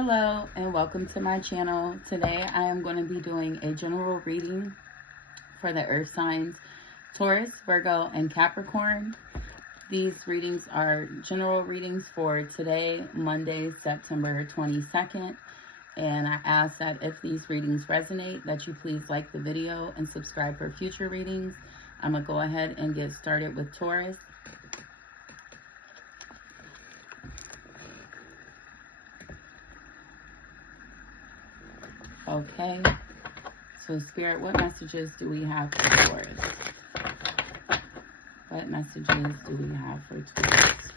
Hello and welcome to my channel. Today I am going to be doing a general reading for the earth signs Taurus, Virgo, and Capricorn. These readings are general readings for today, Monday, September 22nd. And I ask that if these readings resonate, that you please like the video and subscribe for future readings. I'm going to go ahead and get started with Taurus. Okay, so Spirit, what messages do we have for Taurus? What messages do we have for Taurus?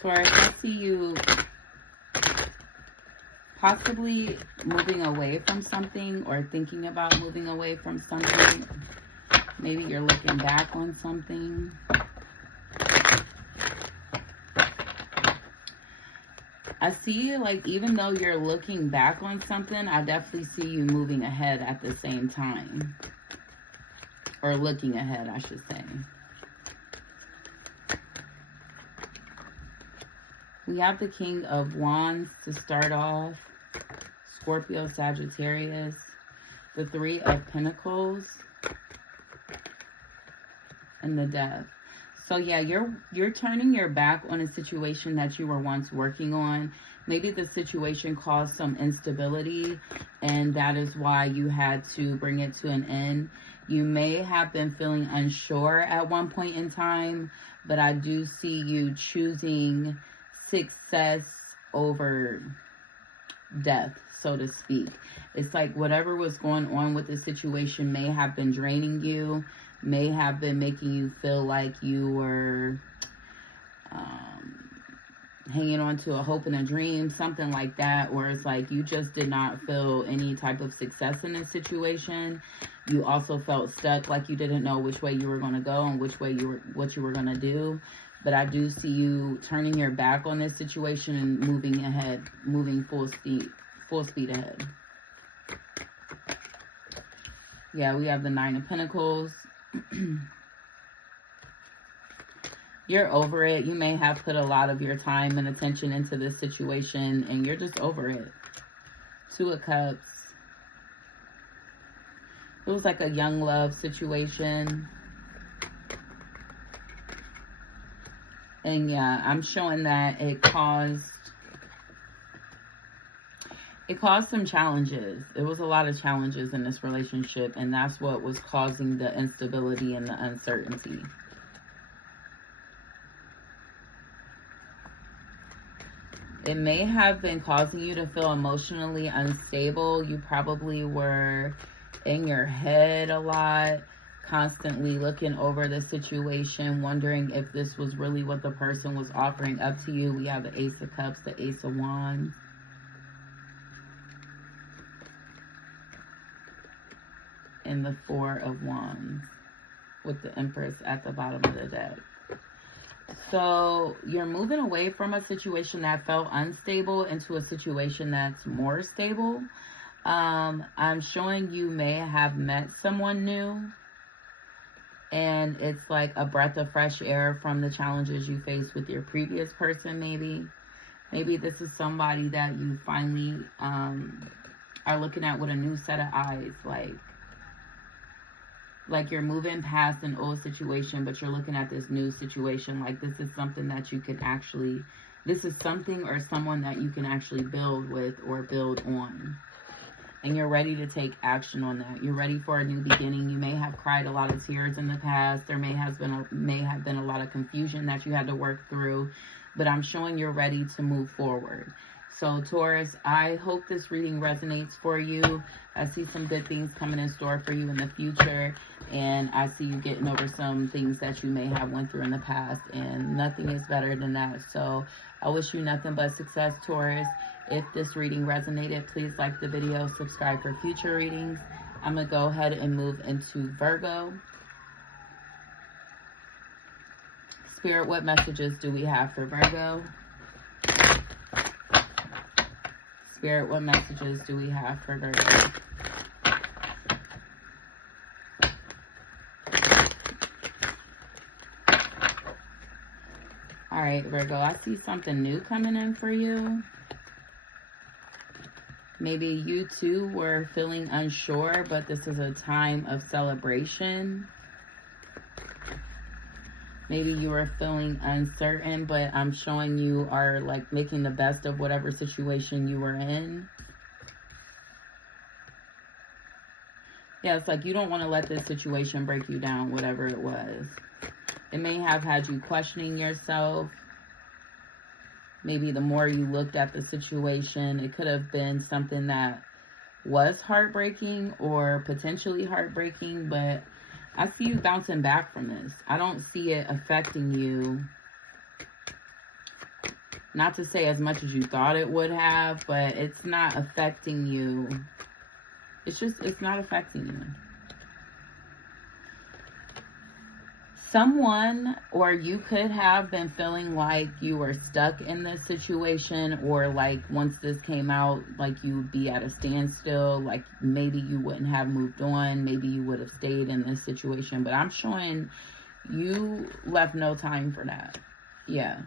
Taurus, I see you possibly moving away from something or thinking about moving away from something. Maybe you're looking back on something. I see, like, even though you're looking back on something, I definitely see you moving ahead at the same time. Or looking ahead, I should say. We have the King of Wands to start off. Scorpio, Sagittarius. The Three of Pentacles. And the Death. So yeah, you're turning your back on a situation that you were once working on. Maybe the situation caused some instability, and that is why you had to bring it to an end. You may have been feeling unsure at one point in time, but I do see you choosing success over death, so to speak. It's like whatever was going on with the situation may have been draining you, may have been making you feel like you were hanging on to a hope and a dream, something like that, where it's like you just did not feel any type of success in this situation. You also felt stuck, like you didn't know which way you were going to go and what you were going to do. But I do see you turning your back on this situation and moving ahead, moving full speed ahead. Yeah, we have the Nine of Pentacles. You're over it. You may have put a lot of your time and attention into this situation, and you're just over it. Two of Cups. It was like a young love situation. And yeah, I'm showing that it caused some challenges. There was a lot of challenges in this relationship, and that's what was causing the instability and the uncertainty. It may have been causing you to feel emotionally unstable. You probably were in your head a lot, constantly looking over the situation, wondering if this was really what the person was offering up to you. We have the Ace of Cups, the Ace of Wands. And the Four of Wands with the Empress at the bottom of the deck. So you're moving away from a situation that felt unstable into a situation that's more stable. I'm showing you may have met someone new, and it's like a breath of fresh air from the challenges you faced with your previous person. Maybe this is somebody that you finally are looking at with a new set of eyes, like you're moving past an old situation, but you're looking at this new situation. Like this is something that you can actually, this is something or someone that you can actually build with or build on. And you're ready to take action on that. You're ready for a new beginning. You may have cried a lot of tears in the past. There may have been a lot of confusion that you had to work through. But I'm showing you're ready to move forward. So Taurus, I hope this reading resonates for you. I see some good things coming in store for you in the future. And I see you getting over some things that you may have went through in the past. And nothing is better than that. So I wish you nothing but success, Taurus. If this reading resonated, please like the video, subscribe for future readings. I'm going to go ahead and move into Virgo. Spirit, what messages do we have for Virgo? Spirit, what messages do we have for Virgo? All right, Virgo, I see something new coming in for you. Maybe you too were feeling unsure, but this is a time of celebration. Maybe you were feeling uncertain, but I'm showing you are like making the best of whatever situation you were in. Yeah, it's like you don't want to let this situation break you down, whatever it was. It may have had you questioning yourself. Maybe the more you looked at the situation, it could have been something that was heartbreaking or potentially heartbreaking, but I see you bouncing back from this. I don't see it affecting you. Not to say as much as you thought it would have, but it's not affecting you. It's not affecting you. Someone, or you could have been feeling like you were stuck in this situation, or like once this came out, like you would be at a standstill, like maybe you wouldn't have moved on, maybe you would have stayed in this situation, but I'm showing you left no time for that. Yeah.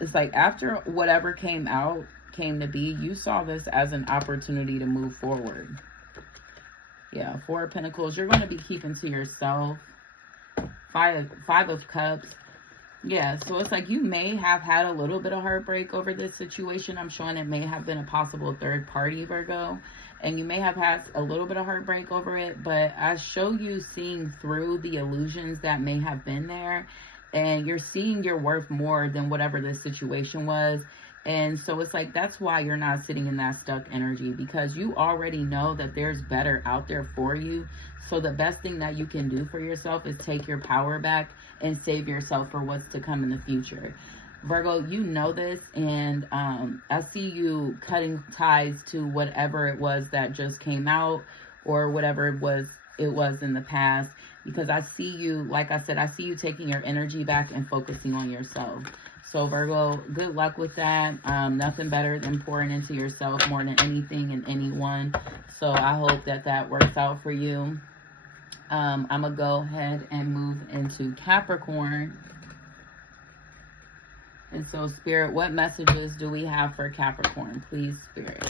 It's like after whatever came to be, you saw this as an opportunity to move forward. Yeah, Four of Pentacles, you're going to be keeping to yourself. Five of Cups. Yeah, so it's like you may have had a little bit of heartbreak over this situation. I'm showing it may have been a possible third party, Virgo. And you may have had a little bit of heartbreak over it. But I show you seeing through the illusions that may have been there. And you're seeing your worth more than whatever this situation was. And so it's like that's why you're not sitting in that stuck energy. Because you already know that there's better out there for you. So the best thing that you can do for yourself is take your power back and save yourself for what's to come in the future. Virgo, you know this, and I see you cutting ties to whatever it was that just came out or whatever it was in the past, because I see you, like I said, I see you taking your energy back and focusing on yourself. So Virgo, good luck with that. Nothing better than pouring into yourself more than anything and anyone. So I hope that that works out for you. I'm going to go ahead and move into Capricorn. And so, Spirit, what messages do we have for Capricorn? Please, Spirit.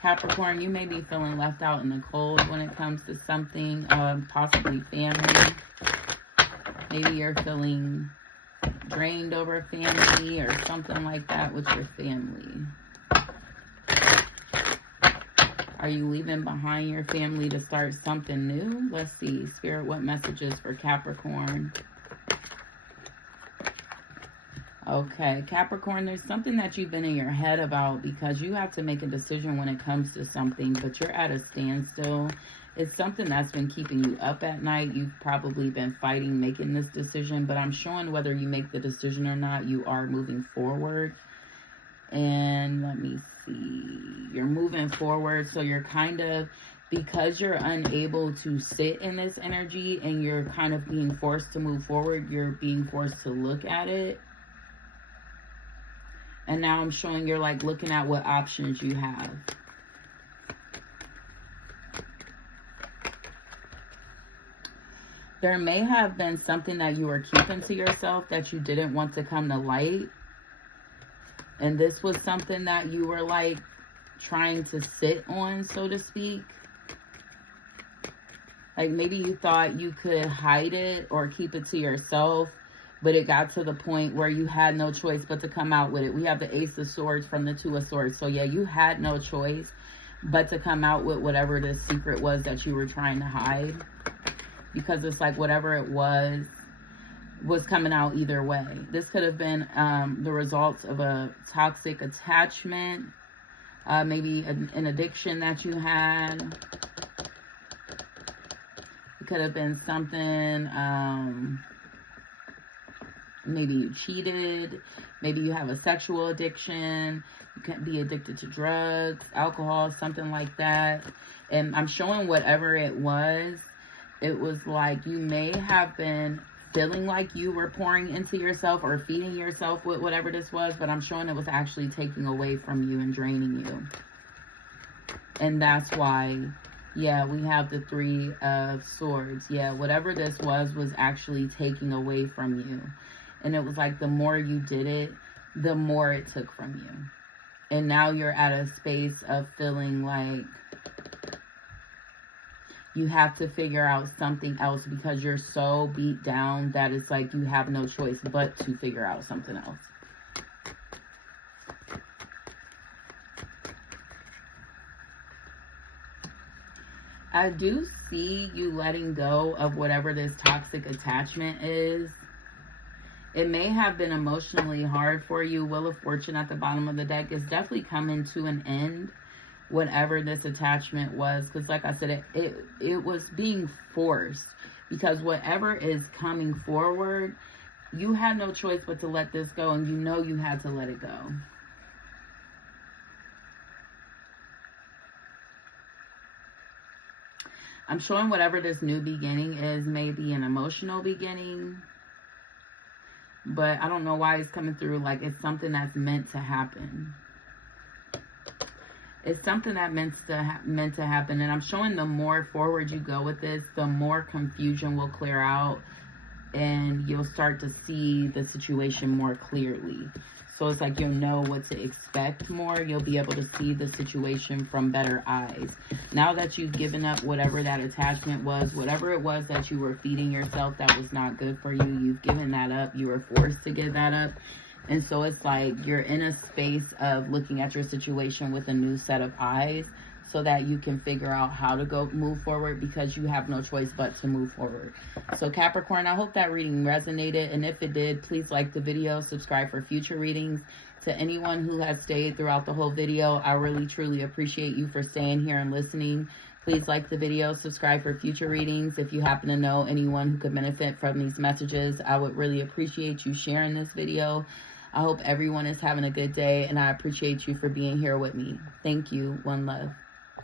Capricorn, you may be feeling left out in the cold when it comes to something, possibly family. Maybe you're feeling drained over family or something like that with your family. Are you leaving behind your family to start something new? Let's see. Spirit, what messages for Capricorn? Okay, Capricorn, there's something that you've been in your head about because you have to make a decision when it comes to something, but you're at a standstill. It's something that's been keeping you up at night. You've probably been fighting making this decision, but I'm showing whether you make the decision or not, you are moving forward. And let me see. You're moving forward, so you're kind of, because you're unable to sit in this energy and you're kind of being forced to move forward, you're being forced to look at it. And now I'm showing you're like looking at what options you have. There may have been something that you were keeping to yourself that you didn't want to come to light. And this was something that you were like trying to sit on, so to speak. Like maybe you thought you could hide it or keep it to yourself, but it got to the point where you had no choice but to come out with it. We have the Ace of Swords from the Two of Swords. So yeah, you had no choice but to come out with whatever this secret was that you were trying to hide. Because it's like whatever it was coming out either way. This could have been the results of a toxic attachment, maybe an addiction that you had. It could have been something, maybe you cheated, maybe you have a sexual addiction, you can be addicted to drugs, alcohol, something like that. And I'm showing whatever it was like you may have been feeling like you were pouring into yourself or feeding yourself with whatever this was, but I'm showing it was actually taking away from you and draining you. And that's why, yeah, we have the Three of Swords. Yeah, whatever this was actually taking away from you. And it was like the more you did it, the more it took from you. And now you're at a space of feeling like you have to figure out something else because you're so beat down that it's like you have no choice but to figure out something else. I do see you letting go of whatever this toxic attachment is. It may have been emotionally hard for you. Wheel of Fortune at the bottom of the deck is definitely coming to an end, whatever this attachment was. Because like I said, it was being forced. Because whatever is coming forward, you had no choice but to let this go. And you know you had to let it go. I'm showing whatever this new beginning is, maybe an emotional beginning. But I don't know why it's coming through like it's something that's meant to happen. It's something that meant to happen. And I'm showing the more forward you go with this, the more confusion will clear out. And you'll start to see the situation more clearly. So it's like you'll know what to expect more. You'll be able to see the situation from better eyes. Now that you've given up whatever that attachment was, whatever it was that you were feeding yourself that was not good for you, you've given that up. You were forced to give that up. And so it's like you're in a space of looking at your situation with a new set of eyes so that you can figure out how to move forward because you have no choice but to move forward. So Capricorn, I hope that reading resonated. And if it did, please like the video, subscribe for future readings. To anyone who has stayed throughout the whole video, I really, truly appreciate you for staying here and listening. Please like the video, subscribe for future readings. If you happen to know anyone who could benefit from these messages, I would really appreciate you sharing this video. I hope everyone is having a good day, and I appreciate you for being here with me. Thank you. One love.